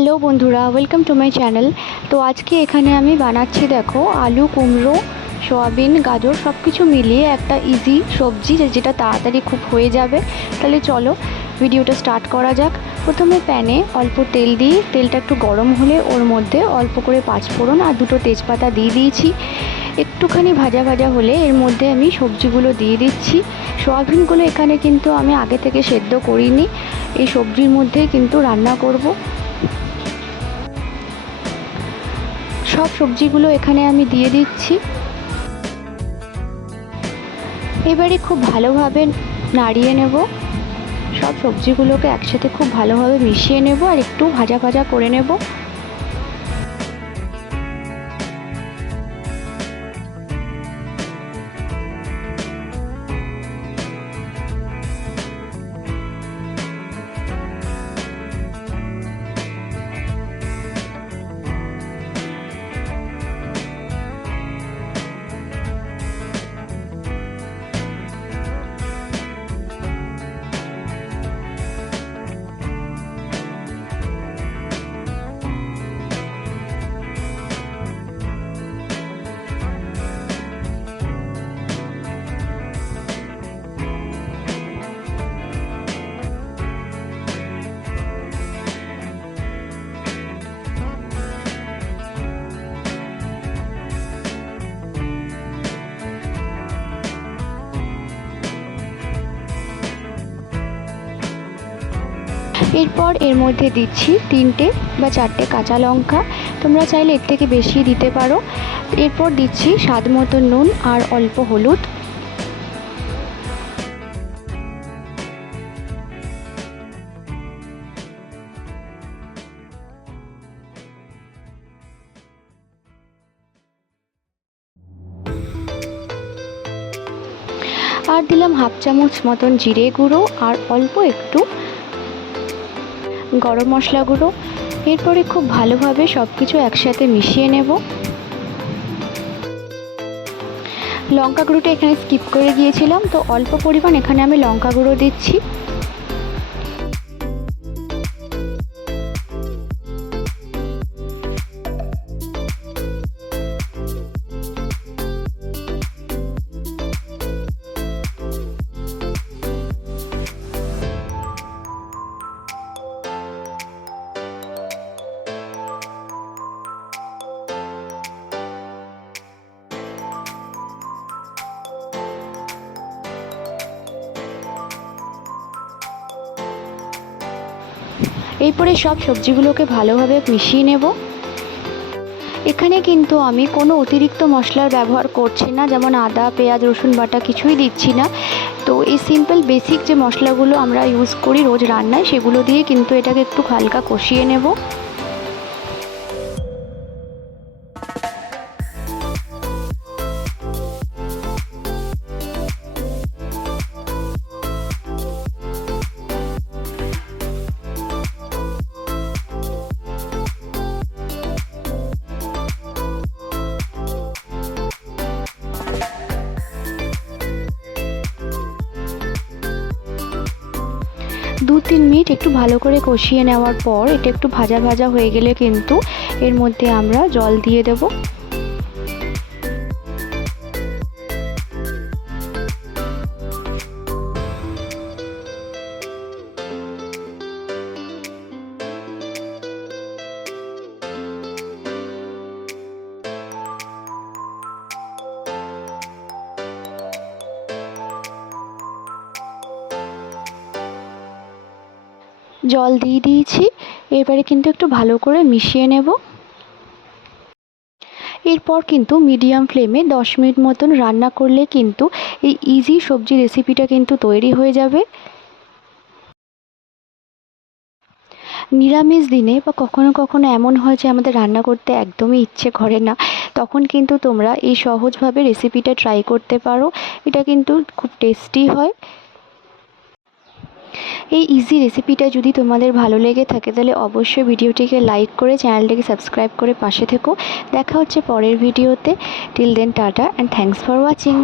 Hello বন্ধুরা, welcome to my channel. তো আজকে এখানে আমি বানাচ্ছি, দেখো, আলু, কুমড়ো, সয়াবিন, গাজর সব কিছু মিলিয়ে একটা ইজি সবজি যেটা তাড়াতাড়ি খুব হয়ে যাবে। তাহলে চলো ভিডিওটা স্টার্ট করা যাক। প্রথমে প্যানে অল্প তেল দিই, তেলটা একটু গরম হলে ওর মধ্যে অল্প করে পাঁচফোড়ন আর দুটো তেজপাতা দিয়ে দিয়েছি। একটুখানি ভাজা ভাজা হলে এর মধ্যে আমি সবজিগুলো দিয়ে দিচ্ছি। সয়াবিনগুলো এখানে কিন্তু আমি আগে থেকে সেদ্ধ করিনি, এই সবজির মধ্যেই কিন্তু রান্না করব। সব সবজিগুলো এখানে আমি দিয়ে দিচ্ছি। এবারে খুব ভালোভাবে নাড়িয়ে নেব, সব সবজিগুলোকে একসাথে খুব ভালোভাবে মিশিয়ে নেব আর একটু ভাজা ভাজা করে নেব। এরপর এর মধ্যে দিচ্ছি 3টে বা 4টে কাঁচা লঙ্কা, তোমরা চাইলে এর থেকে বেশি দিতে পারো। এরপর দিচ্ছি স্বাদ মতো নুন আর অল্প হলুদ। আর দিলাম হাফ চামচ মতন জিরে গুঁড়ো আর অল্প একটু গরম মশলা গুঁড়ো। এরপরে খুব ভালোভাবে সব কিছু একসাথে মিশিয়ে নেব। লঙ্কা গুঁড়োটা এখানে স্কিপ করে গিয়েছিলাম, তো অল্প পরিমাণ এখানে আমি লঙ্কা গুঁড়ো দিচ্ছি। এরপরে সব সবজিগুলোকে ভালোভাবে মিশিয়ে নেব। এখানে কিন্তু আমি কোনো অতিরিক্ত মশলার ব্যবহার করছি না, যেমন আদা, পেঁয়াজ, রসুন বাটা কিছুই দিচ্ছি না। তো এই সিম্পল বেসিক যে মশলাগুলো আমরা ইউজ করি রোজ রান্নায়, সেগুলো দিয়ে কিন্তু এটাকে একটু হালকা কষিয়ে নেব। দু তিন মিনিট একটু ভালো করে কষিয়ে নেওয়ার পর এটা একটু ভাজা ভাজা হয়ে গেলে কিন্তু এর মধ্যে আমরা জল দিয়ে দেব। জল দিয়ে দিয়েছি, এবারে কিন্তু একটু ভালো করে মিশিয়ে নেব। এরপর কিন্তু মিডিয়াম ফ্লেমে 10 মিনিট মতন রান্না করলে কিন্তু এই ইজি সবজি রেসিপিটা কিন্তু তৈরি হয়ে যাবে। নিরামিষ দিনে বা কখনো কখনো এমন হয় যে আমাদের রান্না করতে একদমই ইচ্ছে করে না, তখন কিন্তু তোমরা এই সহজভাবে রেসিপিটা ট্রাই করতে পারো। এটা কিন্তু খুব টেস্টি হয়। এই ইজি রেসিপিটা যদি তোমাদের ভালো লেগে থাকে তাহলে অবশ্যই ভিডিওটিকে লাইক করে চ্যানেলটিকে সাবস্ক্রাইব করে পাশে থেকো। দেখা হচ্ছে পরের ভিডিওতে। Till then tata and thanks for watching.